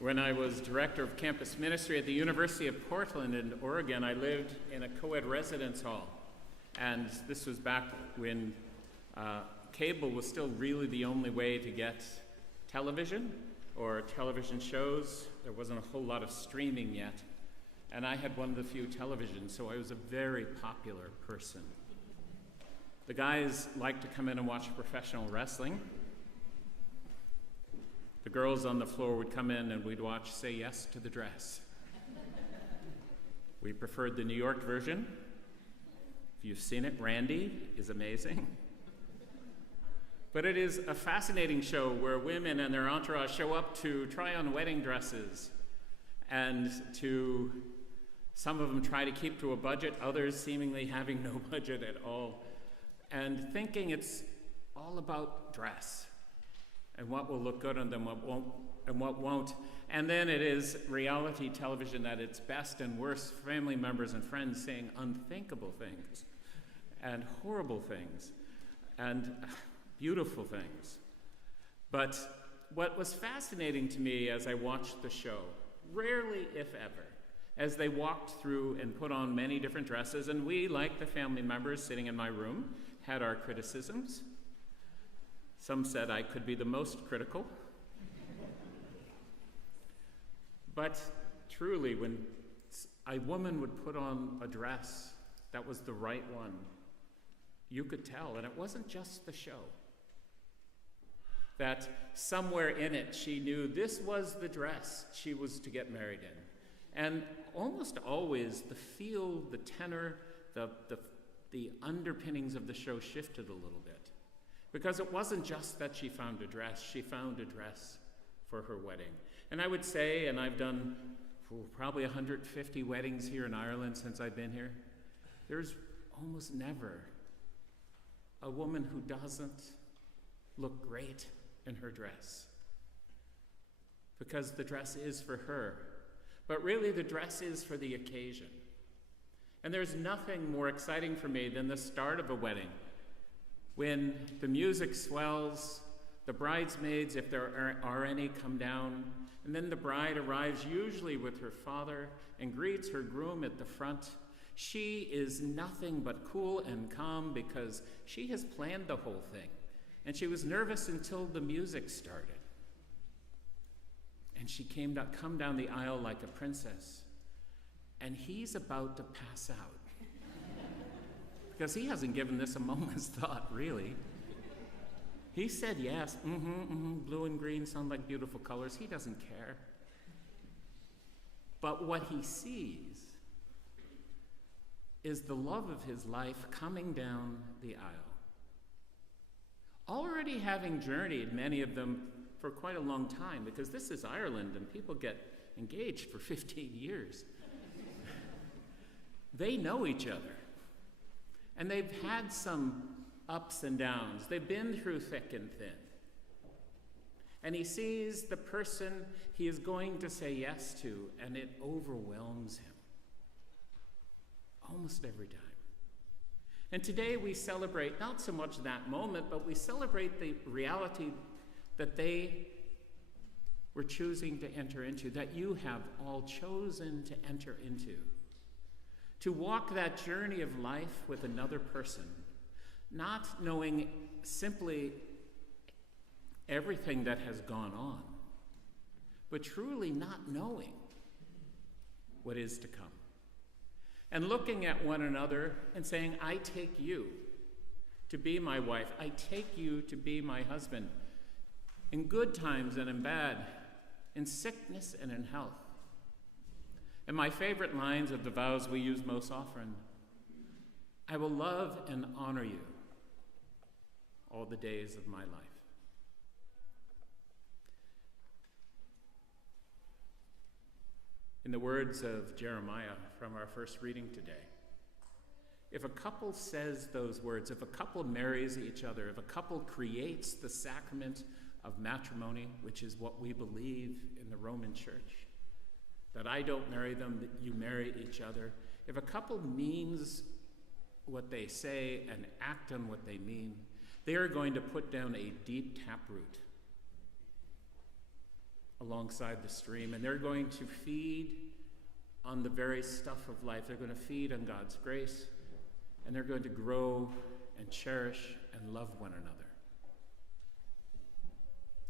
When I was director of campus ministry at the University of Portland in Oregon, I lived in a co-ed residence hall. And this was back when cable was still really the only way to get television or television shows. There wasn't a whole lot of streaming yet. And I had one of the few televisions, so I was a very popular person. The guys liked to come in and watch professional wrestling. The girls on the floor would come in and we'd watch Say Yes to the Dress. We preferred the New York version. If you've seen it, Randy is amazing. But it is a fascinating show where women and their entourage show up to try on wedding dresses and to, some of them try to keep to a budget, others seemingly having no budget at all, and thinking it's all about dress and what will look good on them, what won't, and what won't. And then it is reality television at its best and worst, family members and friends saying unthinkable things and horrible things and beautiful things. But what was fascinating to me as I watched the show, rarely if ever, as they walked through and put on many different dresses, and we, like the family members sitting in my room, had our criticisms. Some said I could be the most critical. But truly, when a woman would put on a dress that was the right one, you could tell, and it wasn't just the show, that somewhere in it she knew this was the dress she was to get married in. And almost always the feel, the tenor, the underpinnings of the show shifted a little bit. Because it wasn't just that she found a dress for her wedding. And I would say, and I've done probably 150 weddings here in Ireland since I've been here, there's almost never a woman who doesn't look great in her dress. Because the dress is for her. But really the dress is for the occasion. And there's nothing more exciting for me than the start of a wedding. When the music swells, the bridesmaids, if there are any, come down, and then the bride arrives usually with her father and greets her groom at the front. She is nothing but cool and calm because she has planned the whole thing. And she was nervous until the music started. And she come down the aisle like a princess. And he's about to pass out. Because he hasn't given this a moment's thought, really. He said yes, blue and green sound like beautiful colors. He doesn't care. But what he sees is the love of his life coming down the aisle. Already having journeyed, many of them, for quite a long time, because this is Ireland and people get engaged for 15 years. They know each other. And they've had some ups and downs. They've been through thick and thin. And he sees the person he is going to say yes to, and it overwhelms him. Almost every time. And today we celebrate not so much that moment, but we celebrate the reality that they were choosing to enter into, that you have all chosen to enter into. To walk that journey of life with another person, not knowing simply everything that has gone on, but truly not knowing what is to come. And looking at one another and saying, I take you to be my wife. I take you to be my husband. In good times and in bad, in sickness and in health. And my favorite lines of the vows we use most often, I will love and honor you all the days of my life. In the words of Jeremiah from our first reading today, if a couple says those words, if a couple marries each other, if a couple creates the sacrament of matrimony, which is what we believe in the Roman Church, that I don't marry them, that you marry each other. If a couple means what they say and act on what they mean, they are going to put down a deep taproot alongside the stream, and they're going to feed on the very stuff of life. They're going to feed on God's grace, and they're going to grow and cherish and love one another.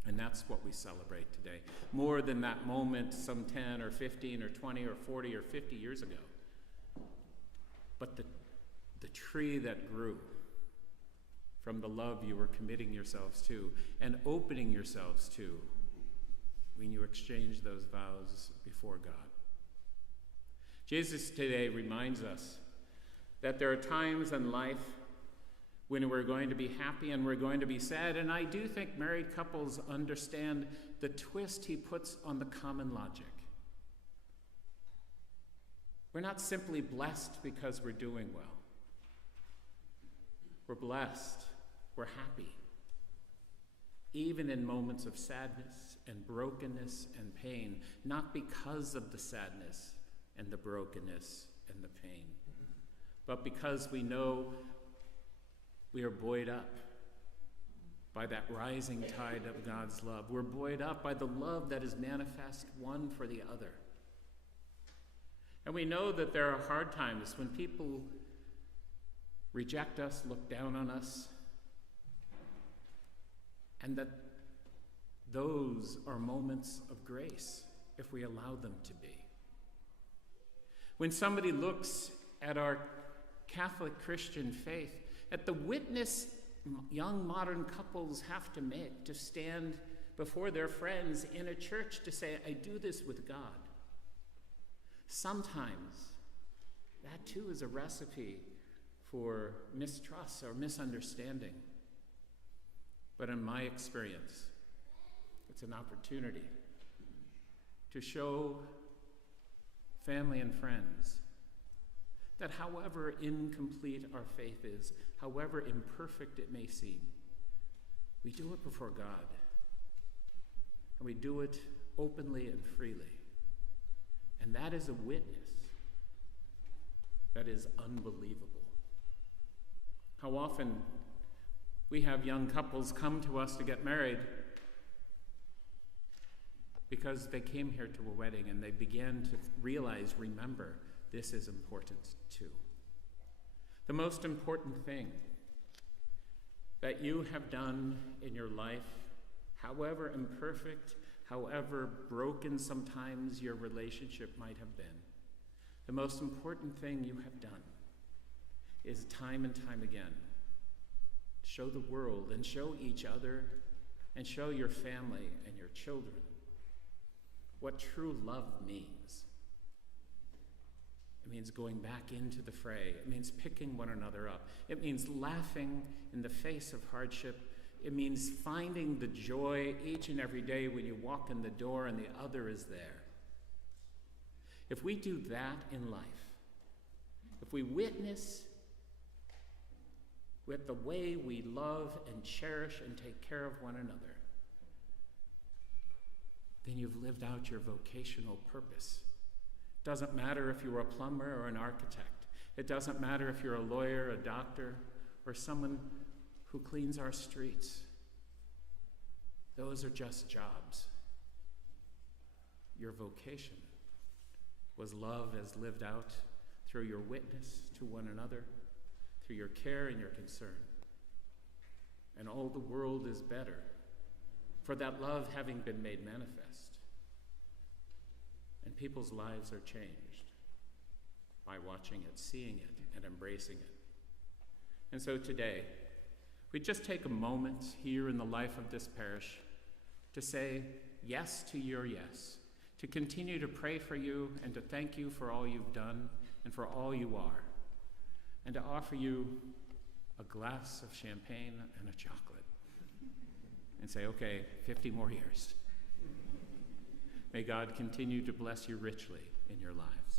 And that's what we celebrate today. More than that moment some 10 or 15 or 20 or 40 or 50 years ago. But the tree that grew from the love you were committing yourselves to and opening yourselves to when you exchange those vows before God. Jesus today reminds us that there are times in life when we're going to be happy and we're going to be sad, and I do think married couples understand the twist he puts on the common logic. We're not simply blessed because we're doing well. We're blessed, we're happy, even in moments of sadness and brokenness and pain, not because of the sadness and the brokenness and the pain, but because we know we are buoyed up by that rising tide of God's love. We're buoyed up by the love that is manifest one for the other. And we know that there are hard times when people reject us, look down on us, and that those are moments of grace if we allow them to be. When somebody looks at our Catholic Christian faith, at the witness young modern couples have to make to stand before their friends in a church to say, I do this with God. Sometimes that too is a recipe for mistrust or misunderstanding. But in my experience, it's an opportunity to show family and friends that however incomplete our faith is, however imperfect it may seem, we do it before God. And we do it openly and freely. And that is a witness that is unbelievable. How often we have young couples come to us to get married because they came here to a wedding and they began to realize, remember, this is important too. The most important thing that you have done in your life, however imperfect, however broken sometimes your relationship might have been, the most important thing you have done is time and time again show the world and show each other and show your family and your children what true love means. It means going back into the fray. It means picking one another up. It means laughing in the face of hardship. It means finding the joy each and every day when you walk in the door and the other is there. If we do that in life, if we witness with the way we love and cherish and take care of one another, then you've lived out your vocational purpose. Doesn't matter if you're a plumber or an architect. It doesn't matter if you're a lawyer, a doctor, or someone who cleans our streets. Those are just jobs. Your vocation was love as lived out through your witness to one another, through your care and your concern. And all the world is better for that love having been made manifest. And people's lives are changed by watching it, seeing it, and embracing it. And so today, we just take a moment here in the life of this parish to say yes to your yes, to continue to pray for you and to thank you for all you've done and for all you are, and to offer you a glass of champagne and a chocolate and say, okay, 50 more years. May God continue to bless you richly in your lives.